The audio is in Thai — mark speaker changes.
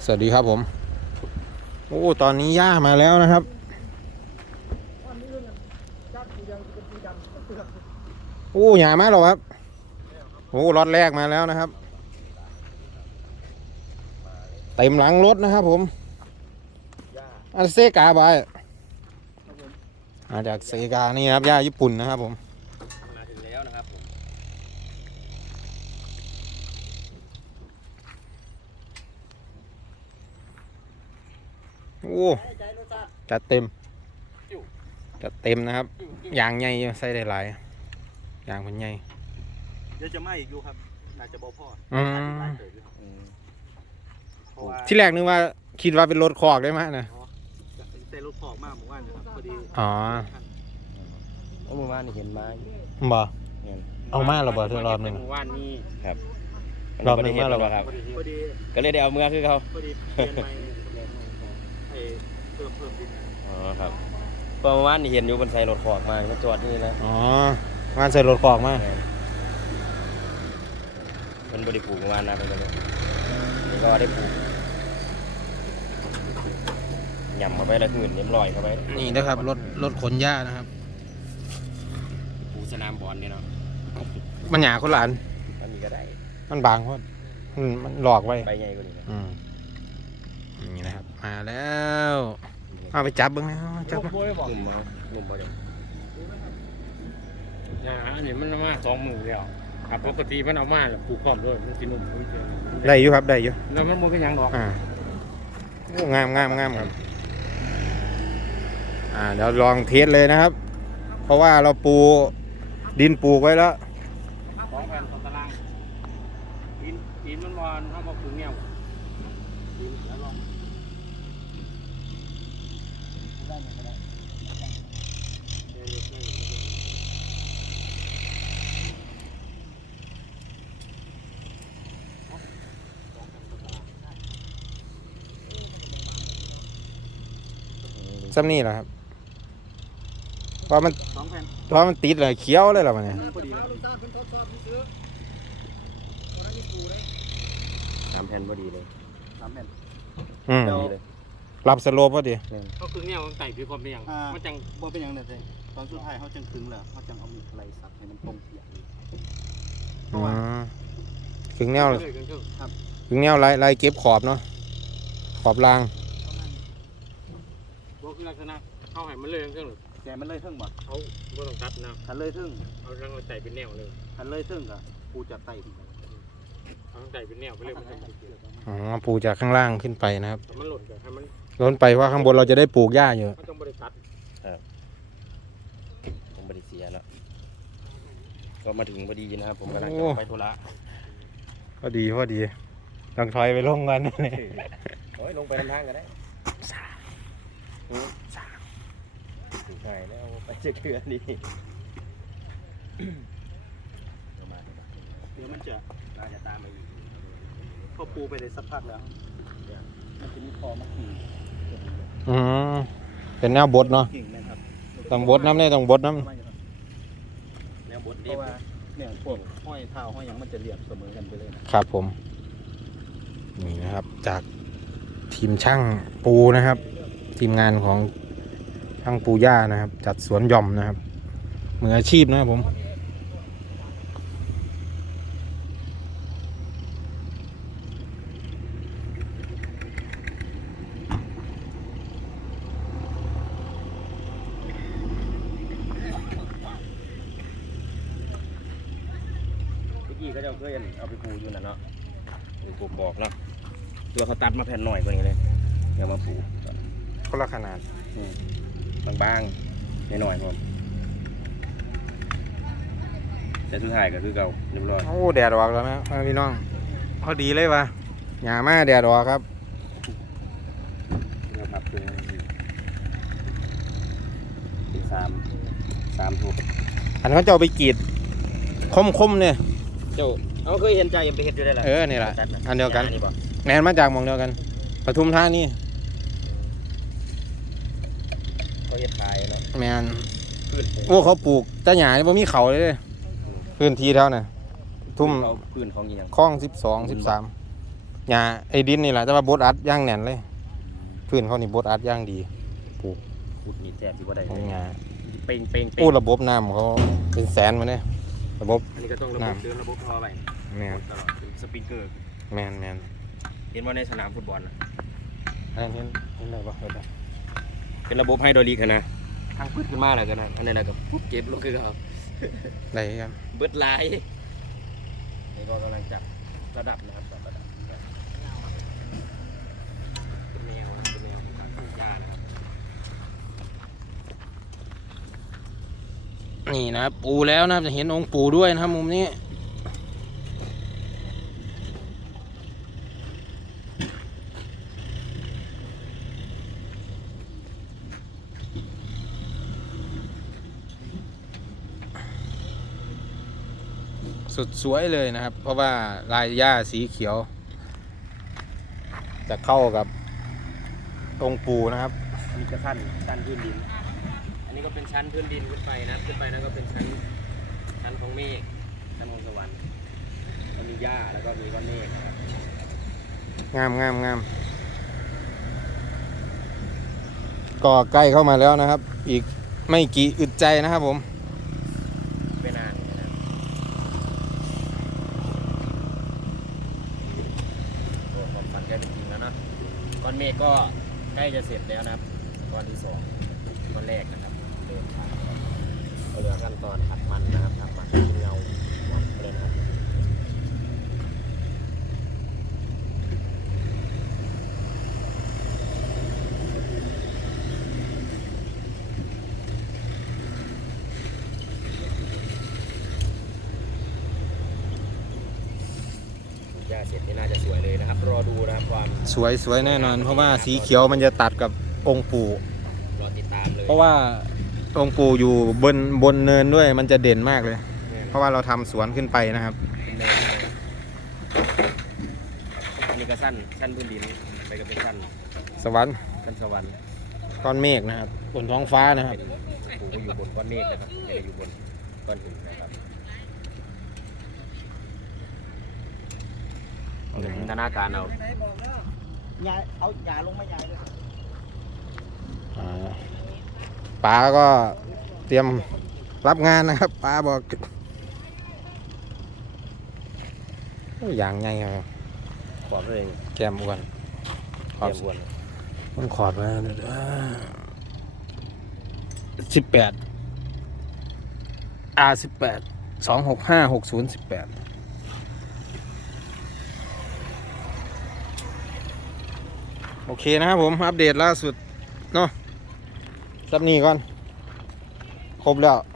Speaker 1: สวัสดีครับผมโอ้ตอนนี้ย่ามาแล้วนะครับโอ้หย่ามาหรอครับโอ้รถแรกมาแล้วนะครับเต็มหลังรถนะครับผมอันเซกาบายมาจากเซกานี่ครับย่าญี่ปุ่นนะครับผม
Speaker 2: มาถึงแล้วนะครับผม
Speaker 1: โอ้จัดเต็มนะครับยางใหญ่ใส่ได้หลายยางมันใหญ่
Speaker 2: เดี๋ยวจะไหม้อีกอยู่ครับน่าจะบ่พอ
Speaker 1: ที่แรกนึกว่าคิดว่าเป็นรถคอกได้ไหมนะ
Speaker 2: เต้รถคอกมากหมู่บ้านนะครับพอดี
Speaker 1: อ๋อ
Speaker 2: หมู่บ้านนี่เห็นไม้
Speaker 1: บ่เอามาหรอบ่ทุกรอบนึง
Speaker 2: หมู่บ้านนี่
Speaker 3: ครับ
Speaker 1: รอบนึงมาหรอบ่ครับ
Speaker 3: ก็เลยได้เอาเมื่อคือเขา
Speaker 2: พอดีเปลี่ยนไม้ไอ้เพิ่มดิน
Speaker 3: อ๋อครับเพราะเมื่อวานนี่เห็นอยู่บนใส่รถขอกมามันจอดนี่นะ
Speaker 1: อ๋องานใส่รถคอกมา
Speaker 3: มันบริปลูกเมื่อวานนะเป็นแบบนี่ก็ได้ปลูกยำเข้าไปแล้วหื่นเรียบร้อยเข้าไป
Speaker 1: นี่นะครับรถขนหญ้านะครับ
Speaker 3: ปูสนามบอลเนี่ยเนาะ
Speaker 1: มันหยาคนหลาน
Speaker 3: อันนี้ก็ได้
Speaker 1: มันบางเพราะมันหลอกไว้
Speaker 3: ใบใหญ่กว่านี้นะ
Speaker 1: นี่นะครับมาแล้วเอาไปจับบ้างนะจับ
Speaker 3: นุ่มมานุ่มบ่ได้
Speaker 2: อันนี้มันมา2 มื้อแล้วครับปกติมันเอามาแล้วปลูกพร้อมด้วยมันสินุ่ม
Speaker 1: ได้อยู่ครับได้อยู่
Speaker 2: แล้วมันบ่เป็นหยังหรอก
Speaker 1: โอ้งามครับเดี๋ยวลองเทสเลยนะครับเพราะว่าเราปูดินปลูกไว้แล้ว
Speaker 2: 2 แผ่นต่อตารางดินมันวานถ้ามาปลูกแนวดินแล้วลอง
Speaker 1: ซ้ำนี่แหละครับเพราะมันติดเลยเคี้ยวเลยหรอมันเนี่ย
Speaker 3: 3 แผ่นพอดีเลย
Speaker 2: 3 แผ่น
Speaker 1: รับสโลปพอดี
Speaker 2: เขาคือเนี่ยมันไต่คือความเป็นอย่างมันจังบ่เป็นอย่างเนี่ยเลยตอนสุดท้ายเขาจังคึงแล้วเขาจังเอามีดไล่สับให้มันตรงเสีย
Speaker 1: ถึงแนวถึงแนวไล่เก็บขอบเนาะขอบราง
Speaker 2: บ่คือลักษณะเขาให้มันเลยเครื่องหรือแกมันเลยเครื่องบ่เขาบ่ต้องตัดนะทันเลยเครื่องเอารังไต่เป็นแนวเลยทันเลยเครื่องก็ปูจับไต่เอาไต่เป็นแนวไปเลย
Speaker 1: ปูจากข้างล่างขึ้นไปนะครับ
Speaker 2: มันหล่นกันให้มัน
Speaker 1: ล้นไปว่าข้างบนเราจะได้ปลูกหญ้าอยู่
Speaker 2: ต้องบริษัท
Speaker 3: ผมบริเสียแล้วก็มาถึงพอดีนะครับผมกำลังไปธุระ
Speaker 1: พอดีลองถอยไปลงกัน
Speaker 3: โอ้ยลงไปทำทางกันได้ใช่แล้วไปเจอเกลือดี
Speaker 2: เดี๋ยวมันจะน่าจะตามมาอีกเขาปูไปได้สักพักแล้วมันจะมีคอมาขี่
Speaker 1: เป็นแนวบดเนาะต้องบดน้ำเนี่ยต้องบดน้ำ
Speaker 3: แนวบดดี
Speaker 2: เพราะว่าเนี่ยพวกห้อยเท้าห้อยยังมันจะเรียบเสมอกันไปเลย
Speaker 1: นะครับผมนี่นะครับจากทีมช่างปูนะครับทีมงานของช่างปูหญ้านะครับจัดสวนหย่อมนะครับมืออาชีพนะครับผม
Speaker 3: ก็จะเคยเอาไปปูอยู่น่ะเนาะปลูกบอกเนาะตัวเขาตัดมาแผ่นหน่อยกว่านี้เลยเดี๋ยวมาปู
Speaker 1: คนละขนาด
Speaker 3: บางๆหน่อยๆครับแต่สุดท้ายก็คือเก่าเรียบร้อย
Speaker 1: โอ้แดดออกแล้วนะพี่น้องพอดีเลยวะหญ้ามาแดดออกครับ
Speaker 3: นะครับคือ3 ถูก
Speaker 1: อันเขาจะเอาไปกรีดคมเนี่ย
Speaker 3: เจ้าเขาเคยเห็นใจยังไปเห็นอยู่ได้หรอ
Speaker 1: นี่แหละอันเดียวกันแนนมาจากมองเดียวกันปทุมธานี
Speaker 3: เขาเห็นขายเนาะ
Speaker 1: แมนโอ้เขาปลูกต้นหญ้านี่บ่มีเขาเลยพื้นที่เท่าน่ะทุ่ม
Speaker 3: พื้นของยัง
Speaker 1: คลอง12 13 หญ้าไอ้ดินนี่แหละแต่ว่าบดอัดย่างแน่นเลยพื้นเขานี่บดอัดย่างดีปลูก
Speaker 3: พูดนี่แซ่บสิบ่ได้
Speaker 1: ของหญ้า
Speaker 3: เป่งเป่ง
Speaker 1: ปูระบบน้ำเขาเป็นแสนมาเนี่ยระบบ
Speaker 3: อันนี้ก็ต้องระบบเดินระบบท่อไป
Speaker 1: แมน
Speaker 3: ตลอดเป็นสปริงเกอร์
Speaker 1: แมน
Speaker 3: เห็นว่าในสนามฟุตบอลนะ
Speaker 1: อันนี้เห็นได้ปะเห็นได้
Speaker 3: เป็นระบบไฮดรอลิกอะนะทางพืชขึ้นมาแล้วกันนะอันนี้แล้วก็ปุ๊บเก็บลงคือเขา
Speaker 1: ได้ครับ
Speaker 3: เบิดลายนี่ก็กำลังจับระดับนะครับจับระดับเป็นแนวนะเป็นแนวของการปลูกหญ้านะครับ
Speaker 1: นี่นะครับปูแล้วนะครับจะเห็นองค์ปูด้วยนะครับมุมนี้สุดสวยเลยนะครับ เพราะว่าลายหญ้าสีเขียว จะเข้ากับองค์ปูนะครับ
Speaker 3: อันนี้ก็ชั้นพื้นดิน อันนี้ก็เป็นชั้นพื้นดินขึ้นไปนะขึ้นไปนั่นก็เป็นชั้นของเมฆชั้นของสวรรค์ก็มีหญ้าแล้วก็มีก้อนเมฆนะครับ
Speaker 1: งามก็ใกล้เข้ามาแล้วนะครับ อีกไม่กี่อึดใจนะครับผม
Speaker 3: ไม่นานนะครับตัวความฝันใกล้เป็นจริงแล้วนะก้อนเมฆก็ใกล้จะเสร็จแล้วนะครับก้อนที่สองก้อนแรกนะครับเดินทางก็เหลือขั้นตอนขัดมันนะครับทำมันเงาเลยนะครับ หญ้าเสร็จนี่น่าจะสวยเลยนะครับรอดูนะครับความ
Speaker 1: สวยแน่นอน เพราะว่าสีเขียวมันจะตัดกับองค์ปู่
Speaker 3: รอติดตามเลย
Speaker 1: เพราะว่าองค์ปู่อยู่บนเนินด้วยมันจะเด่นมากเลย เพราะว่าเราทำสวนขึ้นไปนะครับ
Speaker 3: เป็นเนินเลยอันนี้ก็สั้นพื้นดินไปก็เป็นสั้น
Speaker 1: สวรรค์
Speaker 3: สั้นสวรรค์
Speaker 1: ก้อนเมฆนะครับบนท้องฟ้านะครับ
Speaker 3: เป็นปู่ก็อยู่บนก้อนเมฆนะครับไม่ได้อยู่บนก้อนหินนะครับจินตนาการเอา
Speaker 2: ยายเอายาลงมายายเลย
Speaker 1: ป๋าก็เตรียมรับงานนะครับป๋าบอกโอ้ยอย่างไงครับ
Speaker 3: ขอบเลย
Speaker 1: แก้มอ้วน
Speaker 3: เตรียมวน
Speaker 1: มันขอดมา18 R18 2656018โอเคนะครับผมอัปเดตล่าสุดเนาะซับนี้ก่อนครบแล้ว